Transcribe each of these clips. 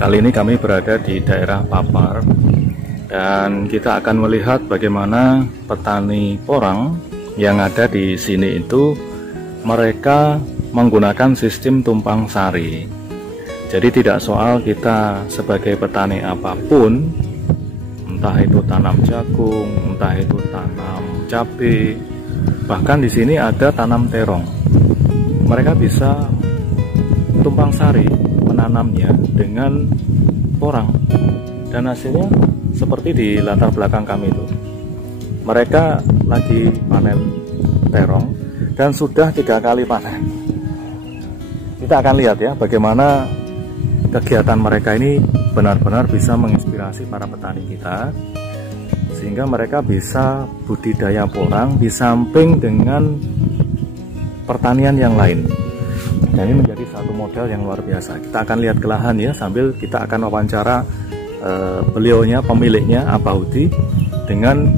Kali ini kami berada di daerah Papar dan kita akan melihat bagaimana petani porang yang ada di sini itu mereka menggunakan sistem tumpang sari. Jadi tidak soal kita sebagai petani apapun, entah itu tanam jagung, entah itu tanam cabai, bahkan di sini ada tanam terong. Mereka bisa tumpang sari menanamnya dengan porang dan hasilnya seperti di latar belakang kami itu. Mereka lagi panen terong dan sudah 3 kali panen. Kita akan lihat ya bagaimana kegiatan mereka ini benar-benar bisa menginspirasi para petani kita, sehingga mereka bisa budidaya porang di samping dengan pertanian yang lain. Dan ini menjadi satu modal yang luar biasa. Kita akan lihat ke lahan ya, sambil kita akan wawancara beliaunya, pemiliknya Abahudi, dengan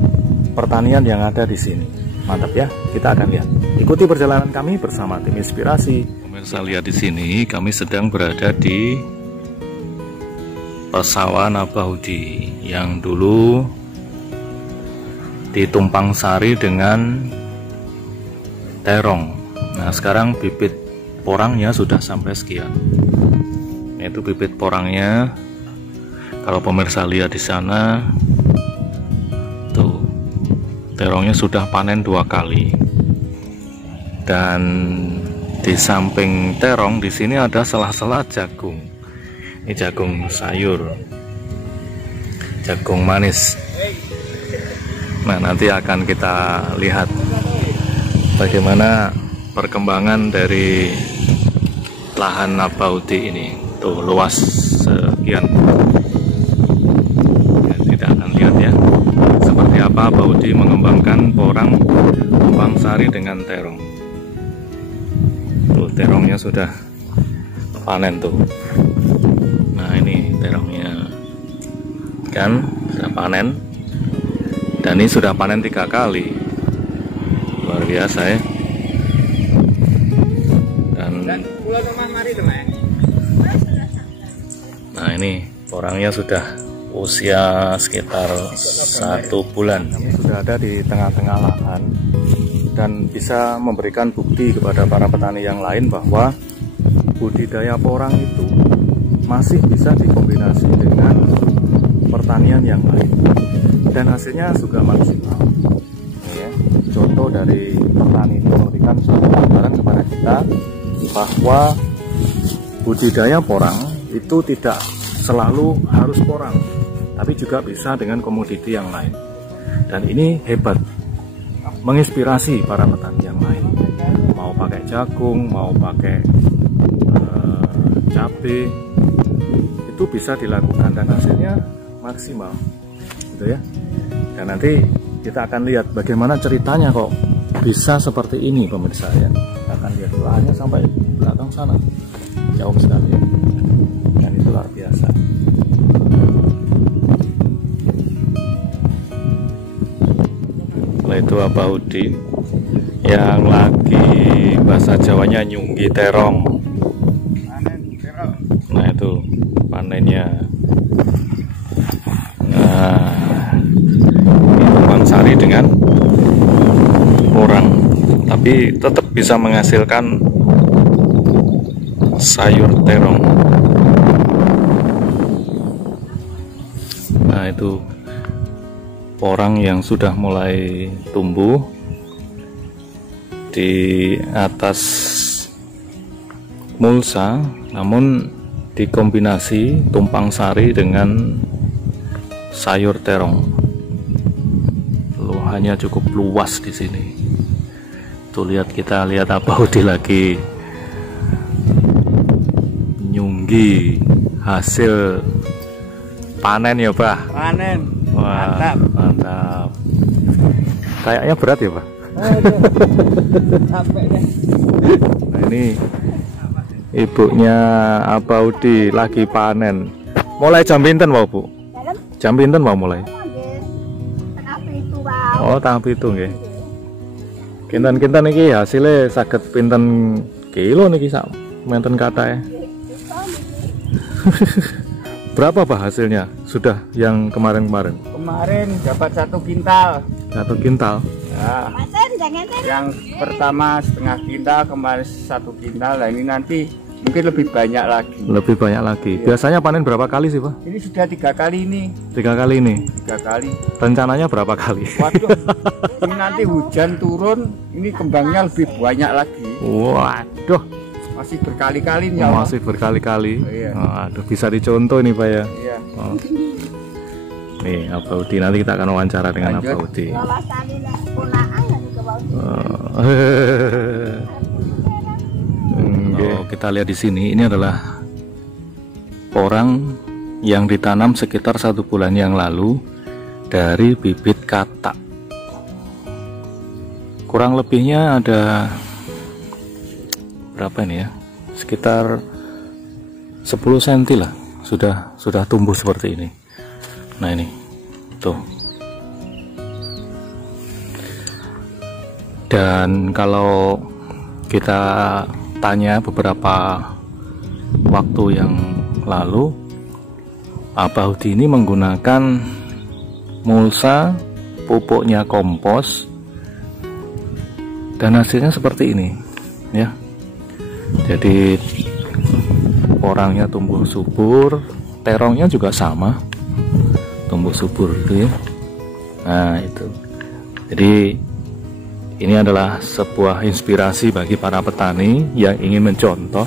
pertanian yang ada di sini. Mantap ya, kita akan lihat. Ikuti perjalanan kami bersama tim Inspirasi. Pemirsa, lihat di sini kami sedang berada di persawahan Abahudi yang dulu ditumpang sari dengan terong. Nah, sekarang bibit porangnya sudah sampai sekian. Itu bibit porangnya. Kalau pemirsa lihat di sana, tuh terongnya sudah panen 2 kali. Dan di samping terong di sini ada sela-sela jagung. Ini jagung sayur, jagung manis. Nah, nanti akan kita lihat bagaimana perkembangan dari lahan Abahudi ini. Tuh luas sekian ya, kita akan lihat ya seperti apa Abahudi mengembangkan porang tumpang sari dengan terong. Tuh terongnya sudah panen tuh. Nah, ini terongnya kan sudah panen, dan ini sudah panen 3 kali. Luar biasa ya. Nah, ini porangnya sudah usia sekitar 1 bulan. Sudah ada di tengah-tengah lahan dan bisa memberikan bukti kepada para petani yang lain bahwa budidaya porang itu masih bisa dikombinasi dengan pertanian yang lain dan hasilnya juga maksimal. Ya, contoh dari petani ini memberikan suatu gambaran kepada kita bahwa budidaya porang itu tidak selalu harus porang, tapi juga bisa dengan komoditi yang lain. Dan ini hebat, menginspirasi para petani yang lain. Mau pakai jagung, mau pakai cabai, itu bisa dilakukan dan hasilnya maksimal, gitu ya. Dan nanti kita akan lihat bagaimana ceritanya kok bisa seperti ini, pemirsa ya. Kita akan lihat lahannya sampai belakang sana, jauh sekali ya. Dan itu luar biasa. Setelah itu Abahudi yang lagi bahasa Jawanya nyunggi terong. Nah, itu panennya. Nah, ini tumpang sari dengan porang, tapi tetap bisa menghasilkan sayur terong. Nah, itu porang yang sudah mulai tumbuh di atas mulsa, namun dikombinasi tumpang sari dengan sayur terong. Lahannya cukup luas di sini. Tuh lihat, kita lihat Abahudi lagi nyunggi hasil panen ya, Pak. Panen. Wah, mantap. Mantap. Kayaknya berat ya, Pak. Capek deh. Nah, ini ibunya Abahudi lagi panen. Mulai jam pinten, Pak, Bu? Jam pinten mau mulai? Oh, tanggal 7 nggih. Kinten-kinten iki hasilnya saged pinten kilo niki sak menten kathah. Berapa Pak hasilnya? Sudah yang kemarin-kemarin? Kemarin dapat 1 kintal. 1 kintal? Ya. Yang pertama setengah kintal, kemarin 1 kintal. Nah ini nanti mungkin lebih banyak lagi. Lebih banyak lagi. Ya. Biasanya panen berapa kali sih Pak? Ini sudah 3 kali ini. 3 kali ini? 3 kali. Rencananya berapa kali? Waduh, ini nanti hujan turun, ini kembangnya lebih banyak lagi. Waduh, masih berkali-kali nih. Masih berkali-kali. Oh, iya. Aduh, bisa dicontoh nih Pak ya. Iya. Oh. Nih Abah Udi, nanti kita akan wawancara dengan Abah Udi. Oh, kita lihat di sini, ini adalah porang yang ditanam sekitar 1 bulan yang lalu dari bibit katak. Kurang lebihnya ada berapa ini ya? Sekitar 10 cm lah, sudah tumbuh seperti ini. Nah ini, tuh. Dan kalau kita tanya beberapa waktu yang lalu, Abah Udi ini menggunakan mulsa, pupuknya kompos, dan hasilnya seperti ini, ya. Jadi porangnya tumbuh subur, terongnya juga sama, tumbuh subur itu ya. Nah itu, jadi ini adalah sebuah inspirasi bagi para petani yang ingin mencontoh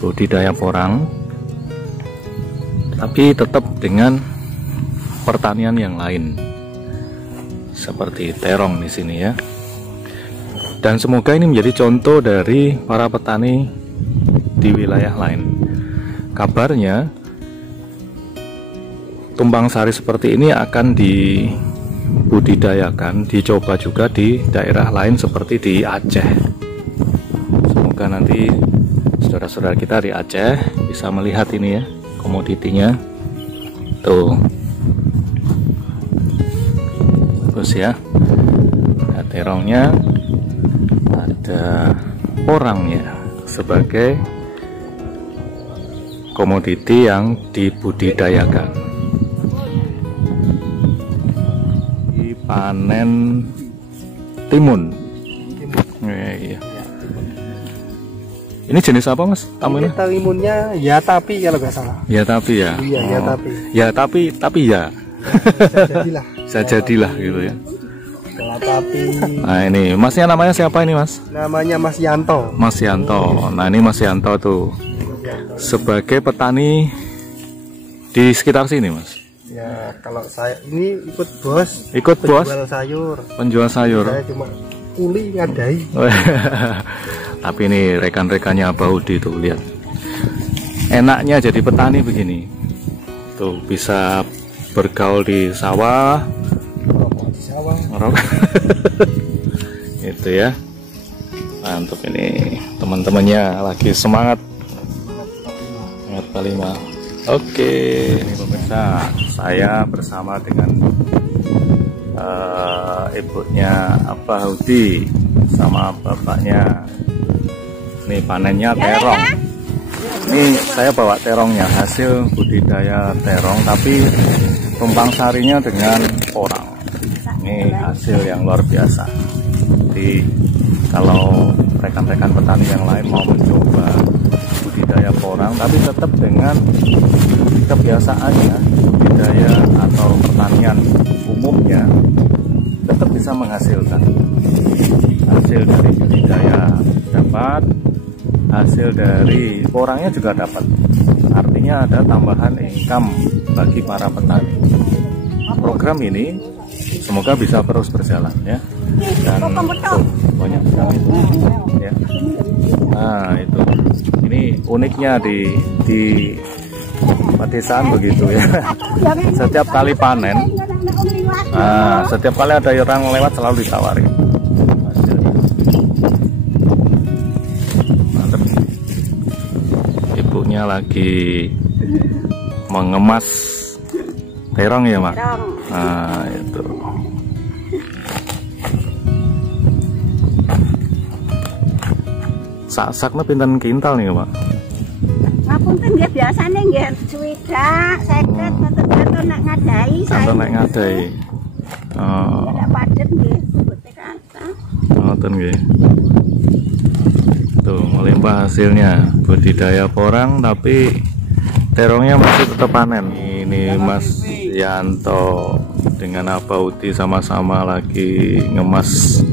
budidaya porang, tapi tetap dengan pertanian yang lain seperti terong di sini ya. Dan semoga ini menjadi contoh dari para petani di wilayah lain. Kabarnya tumpang sari seperti ini akan dibudidayakan, dicoba juga di daerah lain seperti di Aceh. Semoga nanti saudara-saudara kita di Aceh bisa melihat ini ya, komoditinya. Tuh, bagus ya. Nah, terongnya, ada porangnya sebagai komoditi yang dibudidayakan. Panen timun. Iya. Ini jenis apa Mas? Ini timunnya ya tapi kalau nggak salah. Ya tapi ya. Iya, ya tapi. Ya tapi ya. Jadilah. Saya jadilah gitu ya. Ya tapi. Nah ini Masnya namanya siapa ini Mas? Namanya Mas Yanto. Mas Yanto. Nah ini Mas Yanto tuh sebagai petani di sekitar sini Mas. Ya kalau saya ini ikut bos. Ikut bos. Penjual sayur. Penjual sayur. Saya cuma kuli ngadai. Tapi ini rekan-rekannya Abah Udi tuh, lihat. Enaknya jadi petani begini. Tuh bisa bergaul di sawah. Merokok di sawah. Itu ya. Mantap ini. Teman-temannya lagi semangat. Semangat Palima. Oke, ini pemirsa, saya bersama dengan ibunya Abah Udi sama bapaknya. Ini panennya terong. Ini saya bawa terongnya, hasil budidaya terong, tapi tumpang sarinya dengan porang. Ini hasil yang luar biasa. Jadi kalau rekan-rekan petani yang lain mau mencoba budidaya porang, tapi tetap dengan kebiasaannya, budidaya atau pertanian umumnya tetap bisa menghasilkan. Hasil dari budidaya dapat, hasil dari porangnya juga dapat. Artinya ada tambahan income bagi para petani. Program ini semoga bisa terus berjalan ya. Dan banyak sekali ya. Nah itu, ini uniknya di pedesaan begitu ya. Setiap kali panen, setiap kali ada orang lewat selalu ditawari. Mantap. Ibunya lagi mengemas terong ya Mak. Nah itu. Sak-saknya pinten kintal nih Pak? Aku Mungkin nggih biasane nggih swidak, 50 ngoten nak ngadai saya. Atau nek ngadai. Oh. Nek padet nggih bote kata. Ngoten nggih. Tuh, melimpah hasilnya. Budidaya porang tapi terongnya masih tetap panen. Ini Mas Yanto dengan Abauti sama-sama lagi ngemas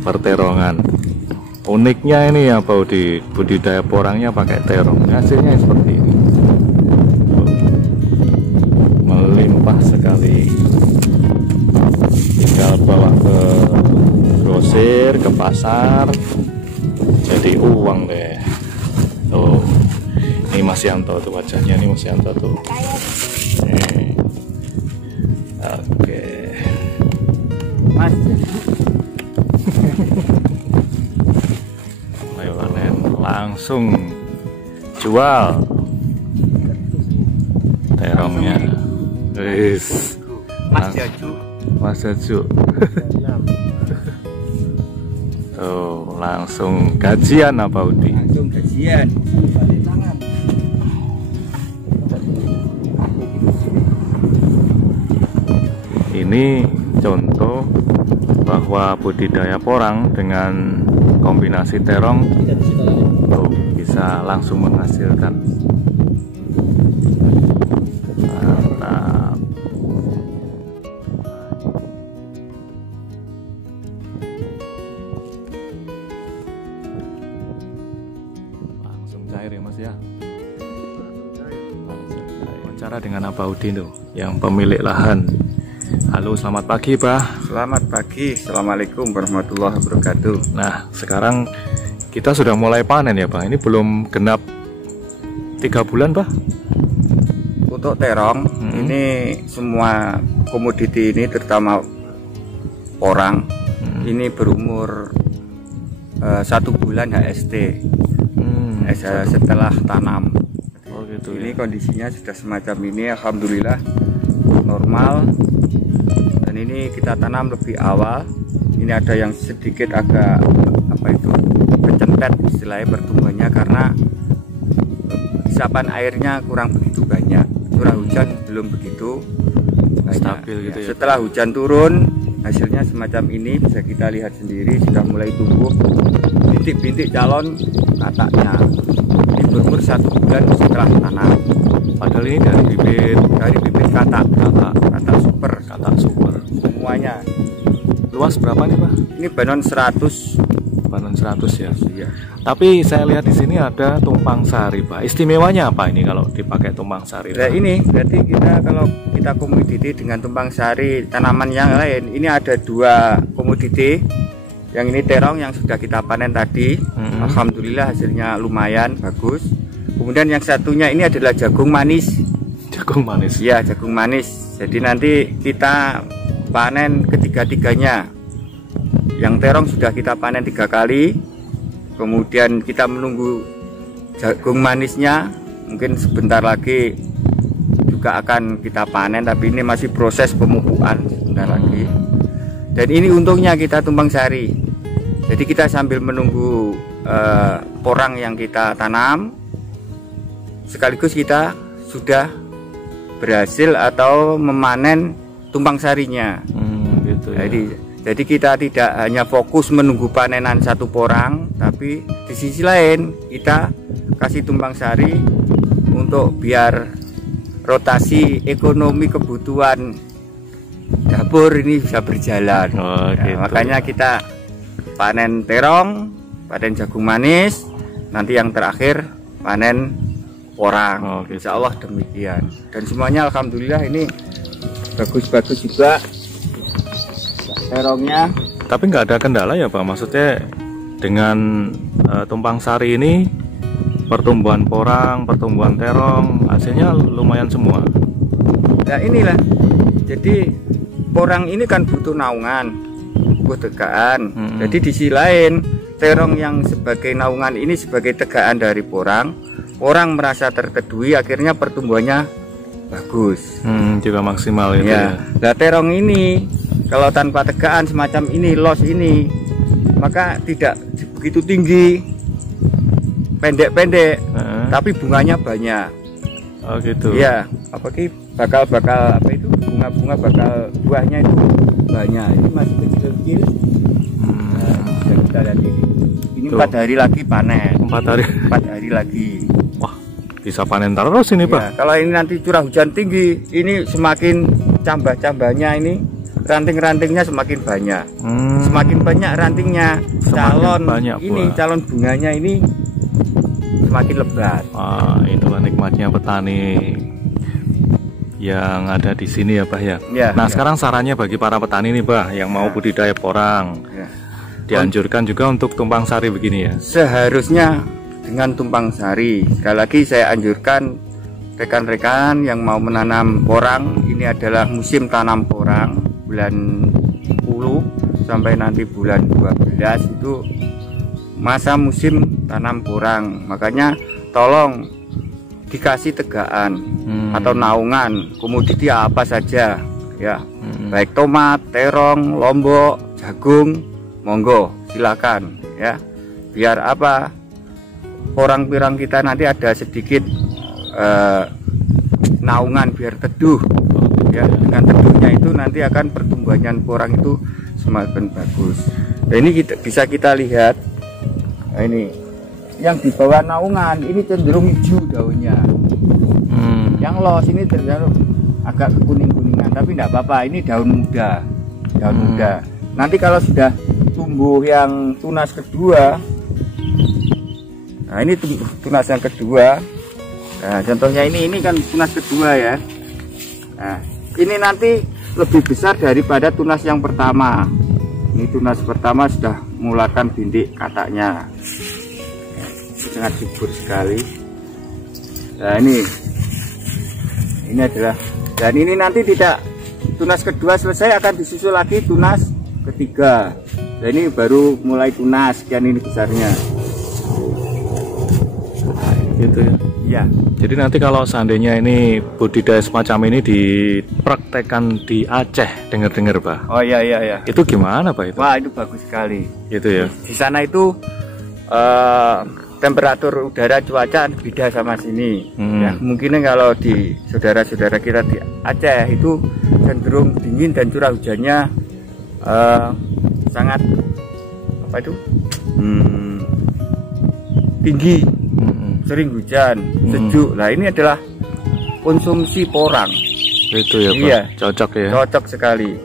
perterongan. Uniknya ini Abauti, budidaya porangnya pakai terong. Hasilnya seperti ini. Melimpah sekali. Tinggal bawa ke grosir, ke pasar, jadi uang deh. Tuh, ini Mas Yanto tuh wajahnya, ini Mas Yanto tuh. Oke, Mas. ayo panen, langsung jual terongnya. Wis, Mas Jaju. Mas Jaju. Tuh, langsung gajian Abauti. Langsung gajian. Ini contoh bahwa budidaya porang dengan kombinasi terong tuh, bisa langsung menghasilkan. Mantap. Langsung cair ya Mas ya. Wawancara dengan Abauti tuh, yang pemilik lahan. Halo, selamat pagi, Pak. Selamat pagi. Assalamualaikum warahmatullahi wabarakatuh. Nah, sekarang kita sudah mulai panen ya, Pak. Ini belum genap 3 bulan, Pak. Untuk terong, ini semua komoditi ini terutama porang, ini berumur 1 bulan HST setelah tanam. Oh gitu. Ini kondisinya sudah semacam ini, alhamdulillah normal. Dan ini kita tanam lebih awal. Ini ada yang sedikit agak kecentet istilahnya pertumbuhannya karena isapan airnya kurang begitu banyak. Curah hujan belum begitu banyak. Stabil gitu ya. Setelah hujan turun, hasilnya semacam ini bisa kita lihat sendiri sudah mulai tumbuh bintik-bintik calon kataknya. Ini berumur 1 bulan setelah tanam. Padahal ini dari bibit katak super semuanya. Luas berapa nih, Pak? Ini banon 100. Panen 100 ya. Iya. Tapi saya lihat di sini ada tumpang sari, Pak. Istimewanya apa ini kalau dipakai tumpang sari? Nah, ini berarti kalau kita komoditi dengan tumpang sari tanaman yang lain, ini ada 2 komoditi. Yang ini terong yang sudah kita panen tadi. Alhamdulillah hasilnya lumayan bagus. Kemudian yang satunya ini adalah jagung manis. Jagung manis. Iya, jagung manis. Jadi nanti kita panen ketiga-tiganya. Yang terong sudah kita panen 3 kali. Kemudian kita menunggu jagung manisnya. Mungkin sebentar lagi juga akan kita panen, tapi ini masih proses pemupukan sebentar lagi. Dan ini untungnya kita tumpang sari. Jadi kita sambil menunggu porang yang kita tanam, sekaligus kita sudah berhasil atau memanen tumpang sarinya. Gitu ya. Jadi kita tidak hanya fokus menunggu panenan 1 porang, tapi di sisi lain kita kasih tumpang sari untuk biar rotasi ekonomi kebutuhan dapur ini bisa berjalan. Gitu. Makanya kita panen terong, panen jagung manis, nanti yang terakhir panen porang. Gitu. Insya Allah demikian. Dan semuanya alhamdulillah ini bagus-bagus juga terongnya. Tapi nggak ada kendala ya, Pak? Maksudnya dengan tumpang sari ini pertumbuhan porang, pertumbuhan terong, hasilnya lumayan semua. Nah inilah, jadi porang ini kan butuh naungan, butuh tegaan. Jadi di sisi lain terong yang sebagai naungan ini sebagai tegaan dari porang, orang merasa terteduhi, akhirnya pertumbuhannya bagus. Juga maksimal itu ya. Nah terong ini kalau tanpa tegaan semacam ini, los ini, maka tidak begitu tinggi. pendek-pendek, tapi bunganya banyak. Oh gitu. Iya, apa ki bakal apa itu bunga-bunga bakal buahnya itu banyak. Ini masih kecil-kecil. Nah, kita lihat ini. Ini 4 hari lagi panen. 4 hari lagi. Wah, bisa panen terus ini, Pak. Ya, kalau ini nanti curah hujan tinggi, ini semakin cambah-cambahnya ini ranting-rantingnya semakin banyak. Semakin banyak rantingnya, calon banyak ini buah. calon bunganya ini semakin lebat. Itulah nikmatnya petani yang ada di sini ya, Pak ya. Nah, sekarang sarannya bagi para petani nih, Pak, yang mau budidaya porang. Dianjurkan juga untuk tumpang sari begini ya. Seharusnya dengan tumpang sari. Sekali lagi saya anjurkan rekan-rekan yang mau menanam porang, ini adalah musim tanam porang bulan 10 sampai nanti bulan 12 itu masa musim tanam porang. Makanya tolong dikasih tegaan atau naungan komoditi apa saja ya, baik tomat, terong, lombok, jagung, monggo silakan ya, biar apa porang-pirang kita nanti ada sedikit naungan biar teduh ya. Dengan teduhnya itu nanti akan pertumbuhan porang itu semakin bagus. Nah, ini bisa kita lihat. Nah, ini yang di bawah naungan ini cenderung hijau daunnya. Yang los ini cenderung agak kuning-kuningan, tapi tidak apa-apa, ini daun muda. Nanti kalau sudah tumbuh yang tunas kedua, nah ini tunas yang kedua. Nah, contohnya ini kan tunas kedua ya. Nah, ini nanti lebih besar daripada tunas yang pertama. Ini tunas pertama sudah mengeluarkan bintik kataknya, sangat subur sekali. Nah, ini adalah, dan ini nanti tidak, tunas kedua selesai akan disusul lagi tunas ketiga. Nah, ini baru mulai tunas, sekian ini besarnya. Gitu ya. Ya. Jadi nanti kalau seandainya ini budidaya semacam ini dipraktekkan di Aceh, dengar-dengar, Pak. Oh iya. Itu gimana, Pak itu? Wah, itu bagus sekali. Gitu ya. Di sana itu temperatur udara cuaca beda sama sini. Ya, mungkin kalau di saudara-saudara kita di Aceh itu cenderung dingin dan curah hujannya sangat tinggi. Sering hujan, sejuk. Nah, ini adalah konsumsi porang. Itu ya, Pak. Iya, Cocok ya. Cocok sekali.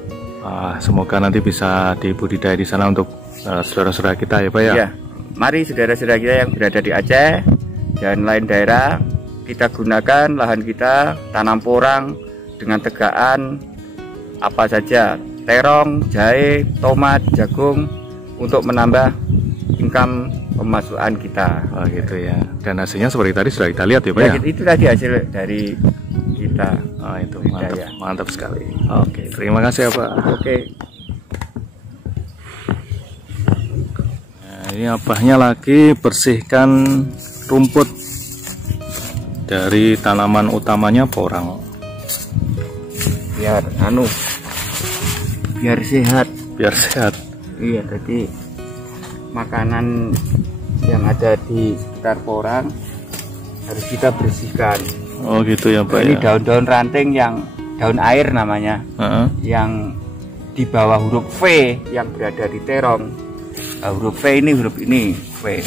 Semoga nanti bisa dibudidaya di sana untuk saudara-saudara kita ya, Pak ya. Iya. Mari saudara-saudara kita yang berada di Aceh dan lain daerah, kita gunakan lahan kita tanam porang dengan tegaan apa saja, terong, jahe, tomat, jagung, untuk menambah income pemasukan kita. Oh gitu ya. Dan hasilnya seperti tadi sudah kita lihat ya, Pak ya. Itu tadi hasil dari kita. Oh itu mantap sekali. Oke, terima kasih ya, Pak. Oke. Nah, ini abahnya lagi bersihkan rumput dari tanaman utamanya porang. Biar sehat. Biar sehat. Iya, jadi makanan yang ada di sekitar porang harus kita bersihkan. Oh gitu ya, Pak. Ini daun-daun ranting yang daun air namanya, yang di bawah huruf V yang berada di terong. Nah, huruf V ini V.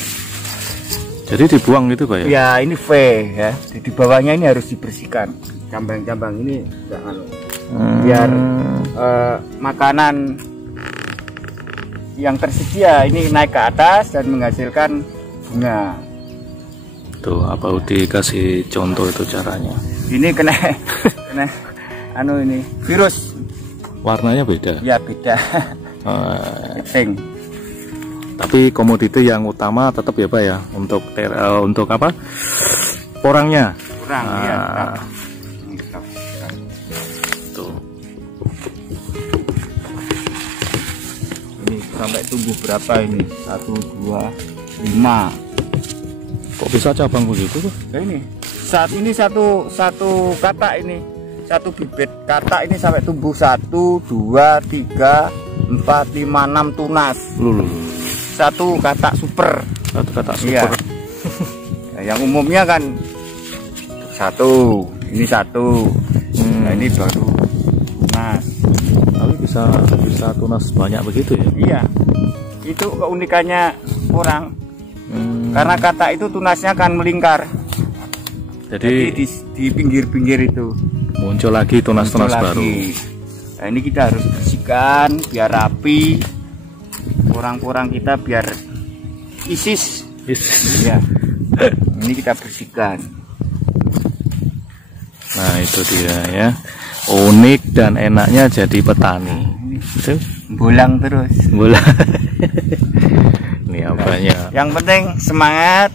Jadi dibuang gitu, Pak ya? Ya, ini V ya. Di bawahnya ini harus dibersihkan. Cambang-cambang ini jangan. Biar makanan yang tersedia ini naik ke atas dan menghasilkan bunga. Tuh, apa Udi kasih contoh itu caranya. Ini kena ini virus. Warnanya beda. Ya beda. Tapi komoditi yang utama tetap ya, Pak ya, untuk apa? Porangnya. Porang, ya. Tuh. Ini sampai tumbuh berapa ini? 1, 2, 5. Kok bisa cabang begitu, Pak? Nah, ini saat ini satu katak ini, satu bibit katak ini sampai tumbuh 1, 2, 3, 4, 5, 6 tunas. Lulu. Satu katak super. Satu katak super. Iya. Nah, yang umumnya kan satu, ini satu. Nah, ini baru tunas. Tapi bisa tunas banyak begitu ya? Iya, itu keunikannya orang. Karena kata itu tunasnya kan melingkar. Jadi di pinggir-pinggir itu muncul lagi tunas-tunas baru. Nah, ini kita harus bersihkan biar rapi. Porang-porang kita biar isis. Ya. Ini kita bersihkan. Nah, itu dia ya. Unik dan enaknya jadi petani. Itu Bolang terus. bola. Ini apanya? Yang penting semangat,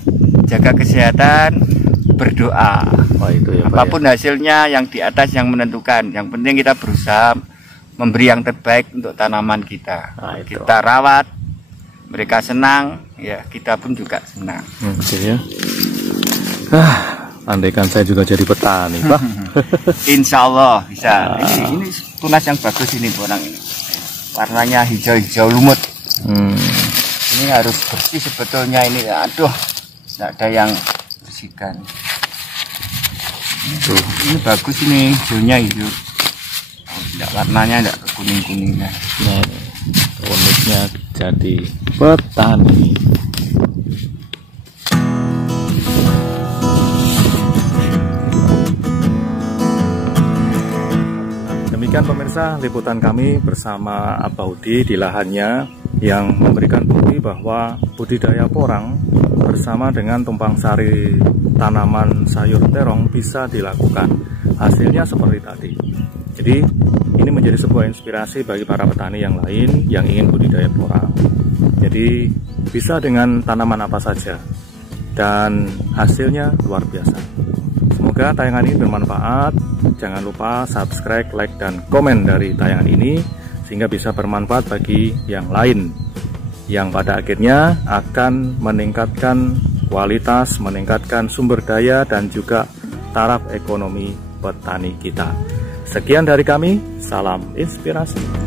jaga kesehatan, berdoa. Oh, itu ya, Pak, Apapun hasilnya yang di atas yang menentukan. Yang penting kita berusaha memberi yang terbaik untuk tanaman kita. Nah, itu. Kita rawat, mereka senang, ya kita pun juga senang. Ya. Andaikan saya juga jadi petani, Pak. Insya Allah bisa. Ini tunas yang bagus ini, Bonang ini. Warnanya hijau-hijau lumut. Ini harus bersih sebetulnya ini. Aduh, tidak ada yang bersihkan. Ini bagus ini, hijaunya hijau. Tidak, warnanya tidak kuning-kuningnya. Nah, uniknya jadi petani. Demikian pemirsa liputan kami bersama Abaudi di lahannya yang memberikan bukti bahwa budidaya porang bersama dengan tumpang sari tanaman sayur terong bisa dilakukan. Hasilnya seperti tadi. Jadi ini menjadi sebuah inspirasi bagi para petani yang lain yang ingin budidaya porang. Jadi bisa dengan tanaman apa saja dan hasilnya luar biasa. Semoga tayangan ini bermanfaat. Jangan lupa subscribe, like, dan komen dari tayangan ini sehingga bisa bermanfaat bagi yang lain yang pada akhirnya akan meningkatkan kualitas, meningkatkan sumber daya dan juga taraf ekonomi petani kita. Sekian dari kami, salam inspirasi.